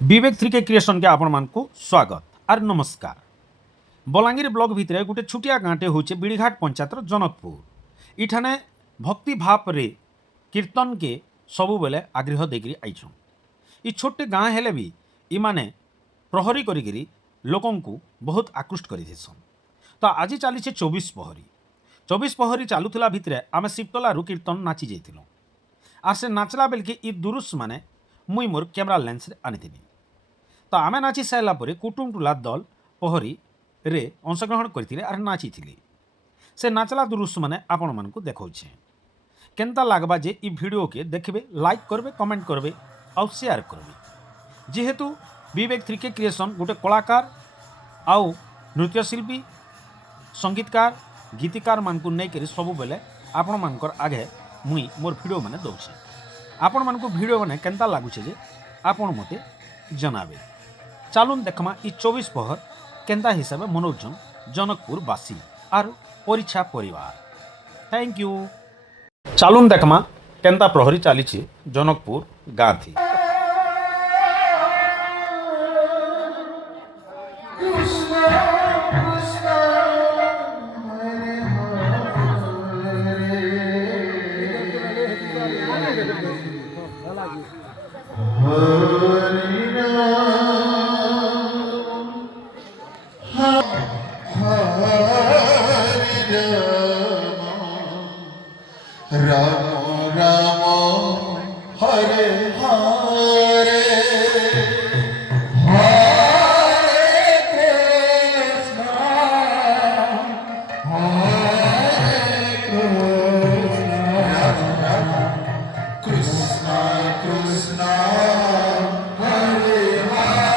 विवेक 3K creation के आपण मानकु स्वागत और नमस्कार। बलांगीर ब्लॉक भितर गोटे छुटिया गाँटे हूँ बिड़ीघाट पंचायतर जनकपुर। इठाने भक्ति भाव रे कीर्तन के सबु बेले आग्रह देकरी आईछन। इ छोटे गाँ हेले भी इमाने प्रहरी करी लोकन को बहुत आकृष्ट करिथेसन। तो आज चली 24 प्रहरी 24 प्रहरी चलुला भितर आम शिवतलारू कीर्तन नाची जाइलु। आर से नाचला बेल के इ दुरुस माने मुई मोर कैमरा लेंस आनी। तो आमे नाची सारा पर कुटुम टुला दल प्रहरी रे अंशग्रहण करते आर नाची से नाचला दुरुस माने आपण मानकु देखौछे। केनता लागबा जे इ वीडियो के देखबे, लाइक करबे, कमेंट करबे और शेयर करबे। जेहेतु विवेक 3K क्रिएशन गोटे कलाकार आउ नृत्यशिल्पी संगीतकार गीतिकार मानकु नहीं करी सबु बेले आपण मानकर आगे मुई मोर वीडियो माने दउछे। आपण मानकु वीडियो माने केनता लागुछे जे आपण मते जनाबे। चालुन देखमा इ 24 पहर केंदा हिसाब से मनोरंजन जनकपुर बासी और परीक्षा परिवार। Thank you. चालुन देखमा केंदा प्रहरी चली जनकपुर गाँ थी। राम राम हरे हरे हरे कृष्ण कृष्ण हरे हरे